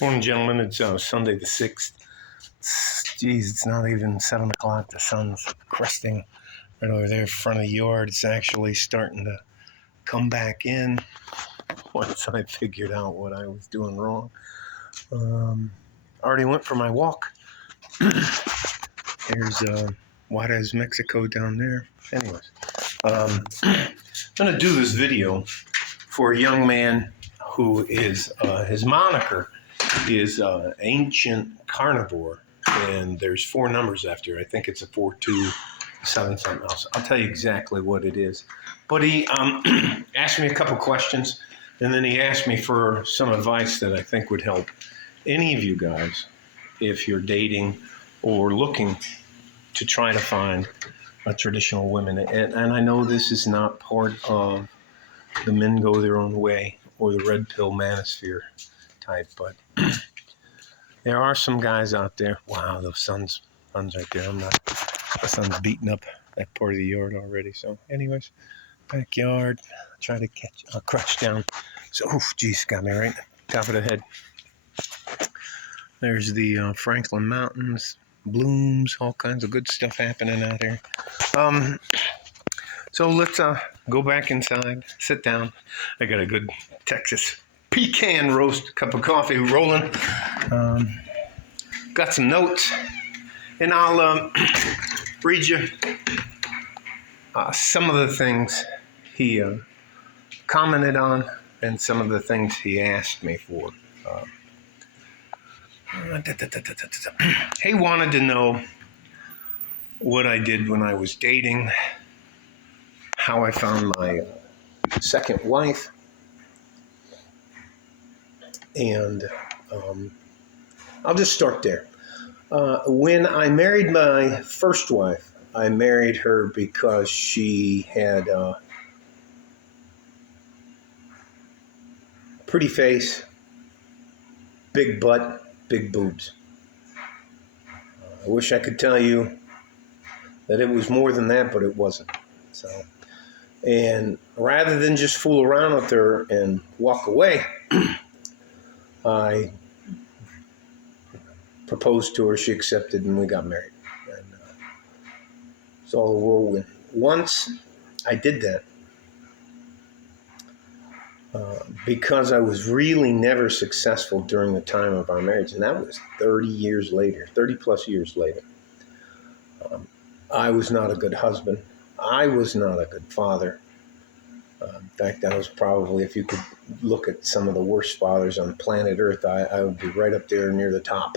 Morning, gentlemen. It's Sunday the 6th. Geez, it's not even 7 o'clock. The sun's cresting right over there in front of the yard. It's actually starting to come back in once I figured out what I was doing wrong. Already went for my walk. There's Juarez, Mexico down there. Anyways, I'm going to do this video for a young man who is, his moniker is Ancient Carnivore, and there's 4 numbers after it. I think it's a 4287 something else. I'll tell you exactly what it is. But he asked me a couple questions, and then he asked me for some advice that I think would help any of you guys if you're dating or looking to try to find a traditional woman. And I know this is not part of the men go their own way or the red pill manosphere type, but there are some guys out there. Wow, the sun's right there. The sun's beating up that part of the yard already. So anyways, backyard, try to crouch down. So, geez, got me right top of the head. There's the Franklin Mountains, blooms, all kinds of good stuff happening out here. So let's go back inside, sit down. I got a good Texas pecan roast, cup of coffee rolling. Got some notes, and I'll read you some of the things he commented on and some of the things he asked me for. He wanted to know what I did when I was dating, how I found my second wife, and I'll just start there. When I married my first wife, I married her because she had a pretty face, big butt, big boobs. I wish I could tell you that it was more than that, but it wasn't. So, and rather than just fool around with her and walk away, I proposed to her, she accepted, and we got married. And it's all a whirlwind. Once I did that, because I was really never successful during the time of our marriage, and that was 30 plus years later. I was not a good husband. I was not a good father. In fact, I was probably, if you could look at some of the worst fathers on planet Earth, I would be right up there near the top.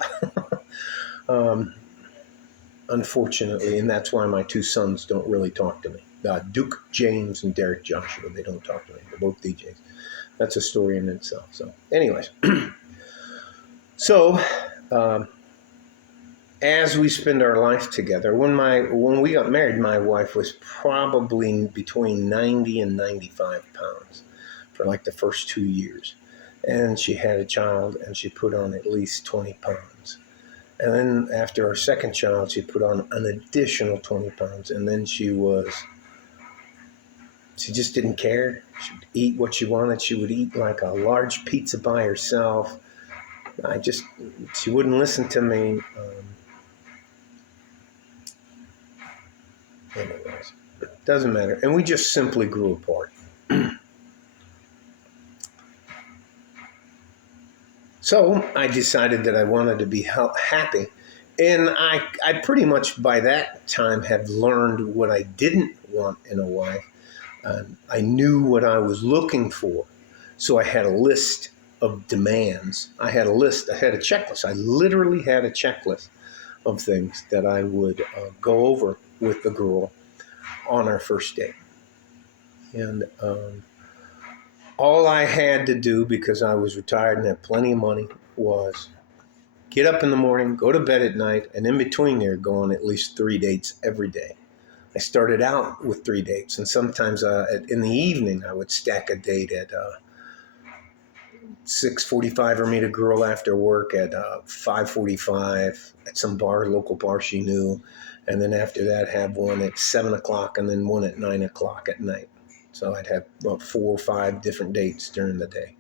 Unfortunately, and that's why my 2 sons don't really talk to me. Duke James and Derek Joshua, they don't talk to me. They're both DJs. That's a story in itself. So anyways, so as we spend our life together, when we got married, my wife was probably between 90 and 95 pounds for like the first 2 years. And she had a child, and she put on at least 20 pounds. And then after our second child, she put on an additional 20 pounds. And then she just didn't care. She would eat what she wanted. She would eat like a large pizza by herself. She wouldn't listen to me. Anyways, doesn't matter. And we just simply grew apart. So I decided that I wanted to be happy. And I pretty much by that time had learned what I didn't want in a wife. I knew what I was looking for. So I had a list of demands. I had a checklist. I literally had a checklist of things that I would go over with the girl on our first date. And all I had to do, because I was retired and had plenty of money, was get up in the morning, go to bed at night, and in between there, go on at least 3 dates every day. I started out with 3 dates, and sometimes in the evening, I would stack a date at 6:45 or meet a girl after work at 5:45 at some local bar she knew. And then after that, have one at 7 o'clock and then one at 9 o'clock at night. So I'd have about 4 or 5 different dates during the day.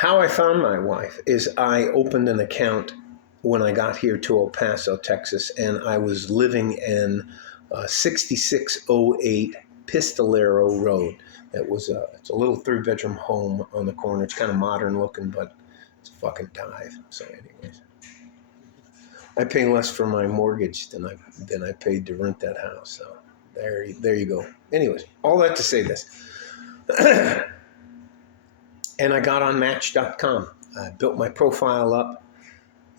How I found my wife is I opened an account when I got here to El Paso, Texas, and I was living in 6608 Pistolero Road. It's a little 3-bedroom home on the corner. It's kind of modern looking, but it's a fucking dive. So anyways, I pay less for my mortgage than I paid to rent that house. So there you go. Anyways, all that to say this. And I got on Match.com. I built my profile up,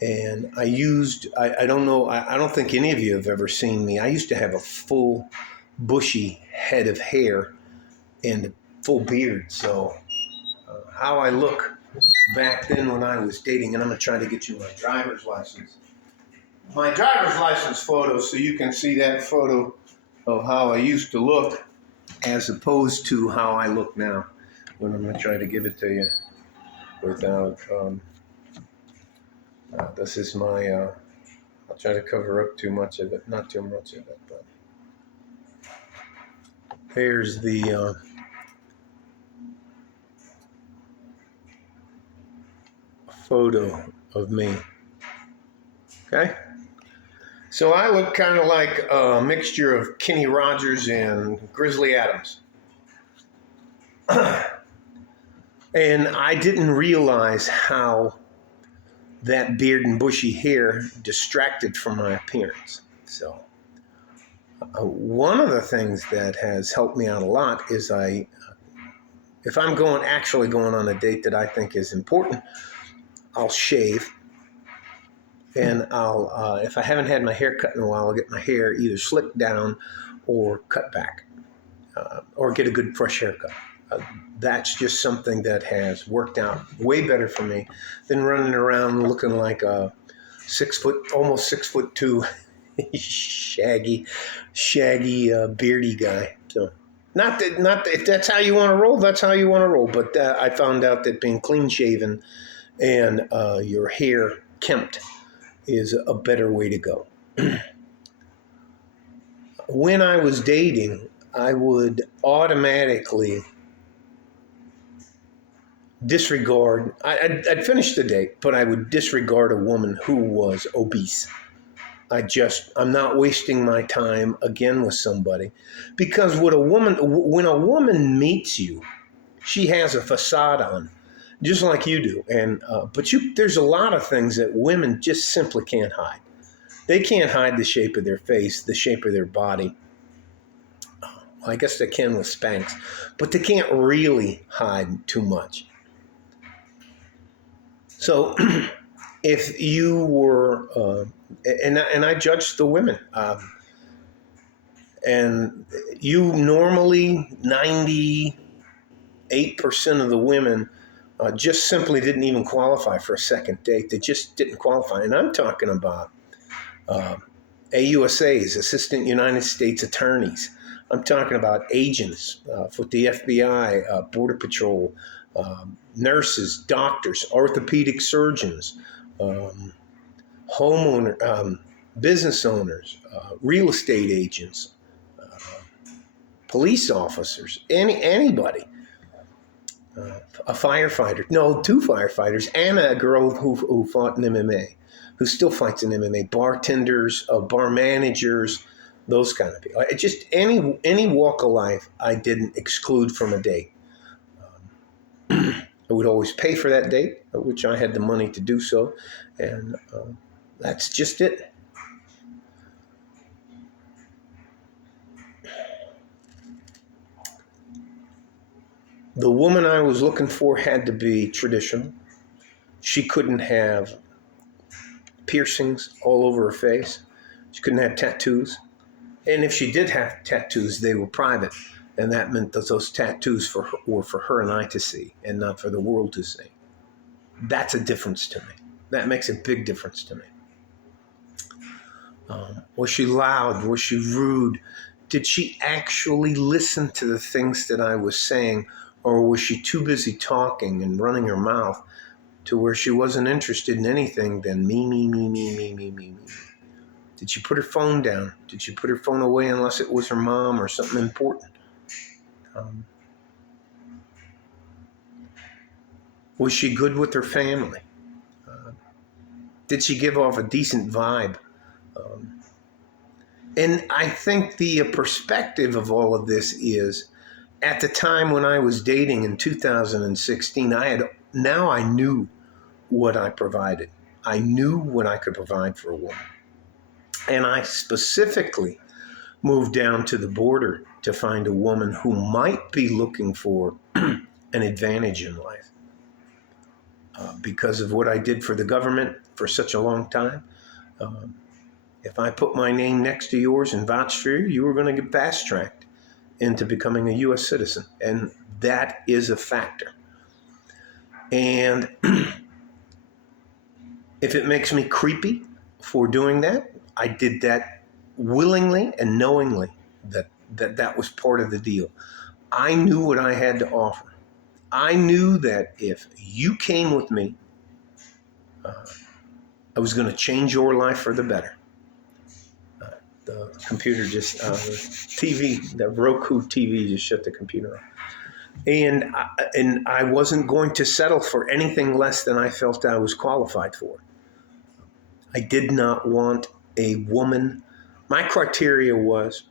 and I don't think any of you have ever seen me. I used to have a full, bushy head of hair and a full beard. So how I look back then when I was dating, and I'm going to try to get you my driver's license. My driver's license photo, so you can see that photo of how I used to look as opposed to how I look now. When I'm going to try to give it to you without, this is my, I'll try to cover up too much of it, not too much of it, but here's the, photo of me. Okay? So I look kind of like a mixture of Kenny Rogers and Grizzly Adams. And I didn't realize how that beard and bushy hair distracted from my appearance. So one of the things that has helped me out a lot is if I'm actually going on a date that I think is important, I'll shave. And if I haven't had my hair cut in a while, I'll get my hair either slicked down or cut back, or get a good fresh haircut. That's just something that has worked out way better for me than running around looking like a almost 6'2", shaggy, beardy guy. So, not that if that's how you want to roll, that's how you want to roll. But I found out that being clean shaven and your hair kempt is a better way to go. When I was dating, I would automatically disregard, I'd finish the date, but I would disregard a woman who was obese. I'm not wasting my time again with somebody, because when a woman meets you, she has a facade on, just like you do. And there's a lot of things that women just simply can't hide. They can't hide the shape of their face, the shape of their body. I guess they can with Spanx, but they can't really hide too much. So if you were, and I judged the women, and you normally 98% of the women just simply didn't even qualify for a second date. They just didn't qualify. And I'm talking about AUSAs, Assistant United States Attorneys. I'm talking about agents for the FBI, Border Patrol, nurses, doctors, orthopedic surgeons, business owners, real estate agents, police officers, anybody. A firefighter, no, 2 firefighters, and a girl who fought in MMA, who still fights in MMA, bartenders, bar managers, those kind of people. Just any walk of life I didn't exclude from a date. I would always pay for that date, which I had the money to do so, and that's just it. The woman I was looking for had to be traditional. She couldn't have piercings all over her face. She couldn't have tattoos. And if she did have tattoos, they were private. And that meant that those tattoos were for her and I to see, and not for the world to see. That's a difference to me. That makes a big difference to me. Was she loud? Was she rude? Did she actually listen to the things that I was saying? Or was she too busy talking and running her mouth to where she wasn't interested in anything than me? Did she put her phone down? Did she put her phone away unless it was her mom or something important? Was she good with her family? Did she give off a decent vibe? And I think the perspective of all of this is, at the time when I was dating in 2016, I knew what I provided. I knew what I could provide for a woman. And I specifically moved down to the border to find a woman who might be looking for an advantage in life. Because of what I did for the government for such a long time, if I put my name next to yours and vouch for you, you were going to get fast-tracked into becoming a U.S. citizen. And that is a factor. And if it makes me creepy for doing that, I did that willingly and knowingly that was part of the deal. I knew what I had to offer. I knew that if you came with me, I was going to change your life for the better. The computer just, the Roku TV just shut the computer off. And I wasn't going to settle for anything less than I felt I was qualified for. I did not want a woman. My criteria was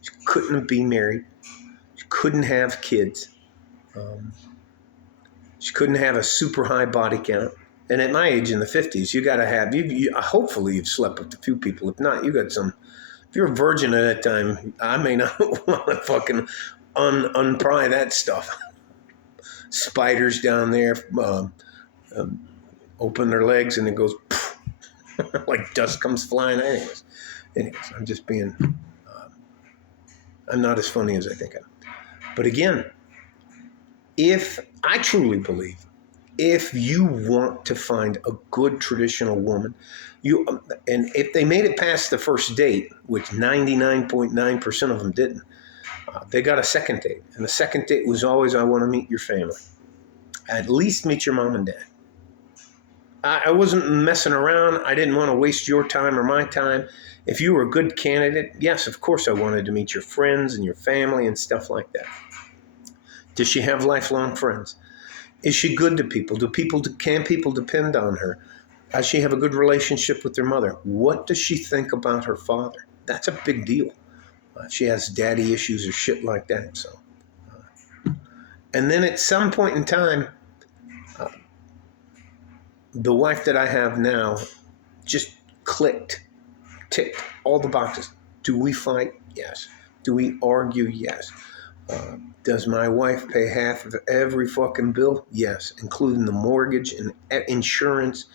she couldn't be married. She couldn't have kids. She couldn't have a super high body count. And at my age in the 50s, you got to have, hopefully you've slept with a few people. If not, you got some, if you're a virgin at that time, I may not want to fucking unpry that stuff. Spiders down there open their legs and it goes like dust comes flying. Anyways, I'm just being, I'm not as funny as I think I am. But again, I truly believe, if you want to find a good traditional woman, and if they made it past the first date, which 99.9% of them didn't, they got a second date. And the second date was always, I want to meet your family. At least meet your mom and dad. I wasn't messing around. I didn't want to waste your time or my time. If you were a good candidate, yes, of course I wanted to meet your friends and your family and stuff like that. Does she have lifelong friends? Is she good to people? Can people depend on her? Does she have a good relationship with her mother? What does she think about her father? That's a big deal. She has daddy issues or shit like that. So, and then at some point in time, the wife that I have now just ticked all the boxes. Do we fight? Yes. Do we argue? Yes. Does my wife pay half of every fucking bill? Yes, including the mortgage and insurance,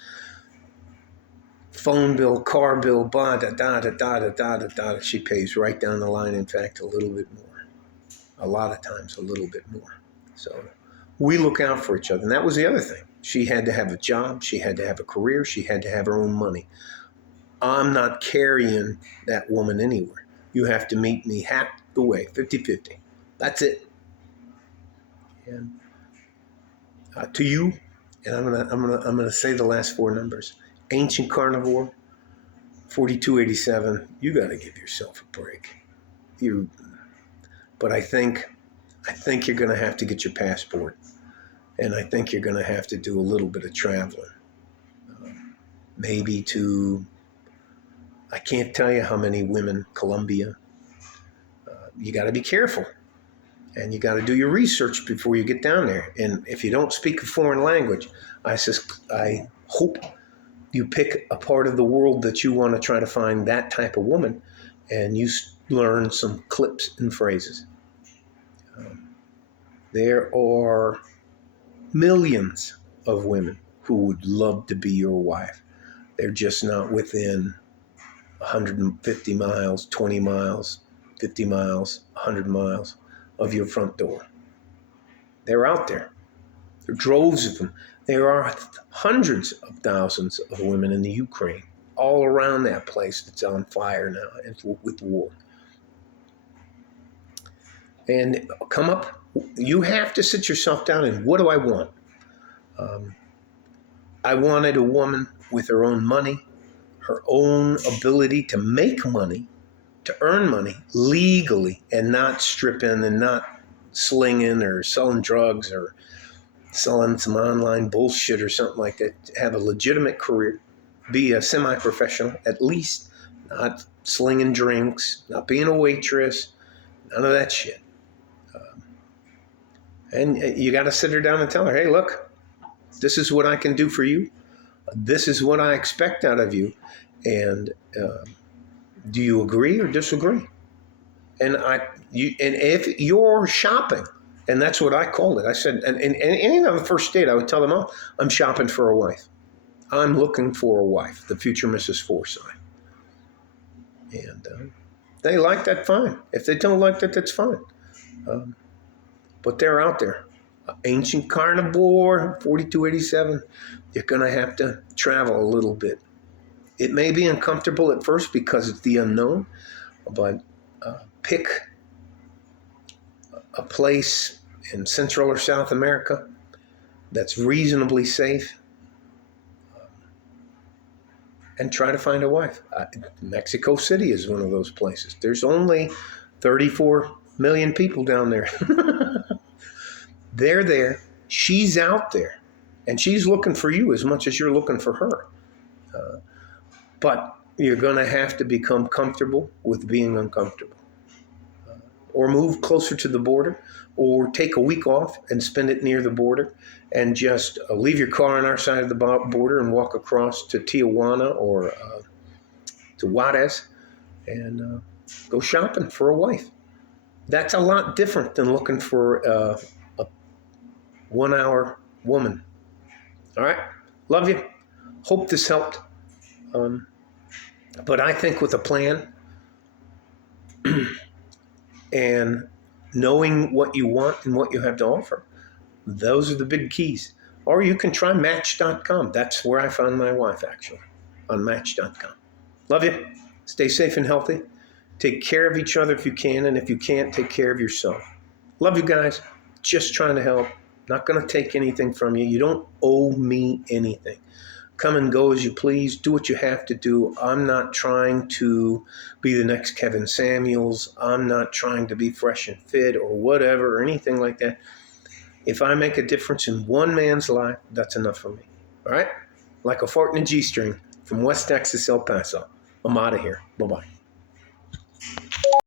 phone bill, car bill, blah, da, da, da, da, da, da, da, da. She pays right down the line. In fact, a little bit more. A lot of times, a little bit more. So we look out for each other. And that was the other thing. She had to have a job. She had to have a career. She had to have her own money. I'm not carrying that woman anywhere. You have to meet me half the way, 50-50. That's it. And to you, and I'm gonna say the last four numbers. Ancient Carnivore 4287. You got to give yourself a break. But I think you're gonna have to get your passport, and I think you're gonna have to do a little bit of traveling. Maybe to, I can't tell you how many women, Colombia. You got to be careful. And you got to do your research before you get down there. And if you don't speak a foreign language, I hope you pick a part of the world that you want to try to find that type of woman, and you learn some clips and phrases. There are millions of women who would love to be your wife. They're just not within 150 miles, 20 miles, 50 miles, 100 miles of your front door. They're out there. There are droves of them. There are hundreds of thousands of women in the Ukraine, all around that place that's on fire now and with war. And come up, you have to sit yourself down and, what do I want? I wanted a woman with her own money, her own ability to make money, to earn money legally, and not stripping and not slinging or selling drugs or selling some online bullshit or something like that. Have a legitimate career. Be a semi-professional, at least. Not slinging drinks, not being a waitress, none of that shit. And you got to sit her down and tell her, hey, look, this is what I can do for you. This is what I expect out of you. And do you agree or disagree? And if you're shopping, and that's what I called it. I said, and even on the first date, I would tell them, oh, I'm shopping for a wife. I'm looking for a wife, the future Mrs. Forsyth. And they like that, fine. If they don't like that, that's fine. But they're out there. Ancient Carnivore 4287. You're going to have to travel a little bit. It may be uncomfortable at first because it's the unknown, but pick a place in Central or South America that's reasonably safe and try to find a wife. Mexico City is one of those places. There's only 34 million people down there. They're there. She's out there. And she's looking for you as much as you're looking for her. But you're going to have to become comfortable with being uncomfortable. Or move closer to the border. Or take a week off and spend it near the border. And just leave your car on our side of the border and walk across to Tijuana or to Juarez. And go shopping for a wife. That's a lot different than looking for a 1 hour woman. All right. Love you. Hope this helped. But I think with a plan and knowing what you want and what you have to offer, those are the big keys. Or you can try Match.com. That's where I found my wife, actually, on Match.com. Love you. Stay safe and healthy. Take care of each other if you can, and if you can't, take care of yourself. Love you guys. Just trying to help. Not going to take anything from you. You don't owe me anything. Come and go as you please. Do what you have to do. I'm not trying to be the next Kevin Samuels. I'm not trying to be fresh and fit or whatever or anything like that. If I make a difference in one man's life, that's enough for me. All right? Like a fart in a G-string from West Texas, El Paso. I'm out of here. Bye-bye.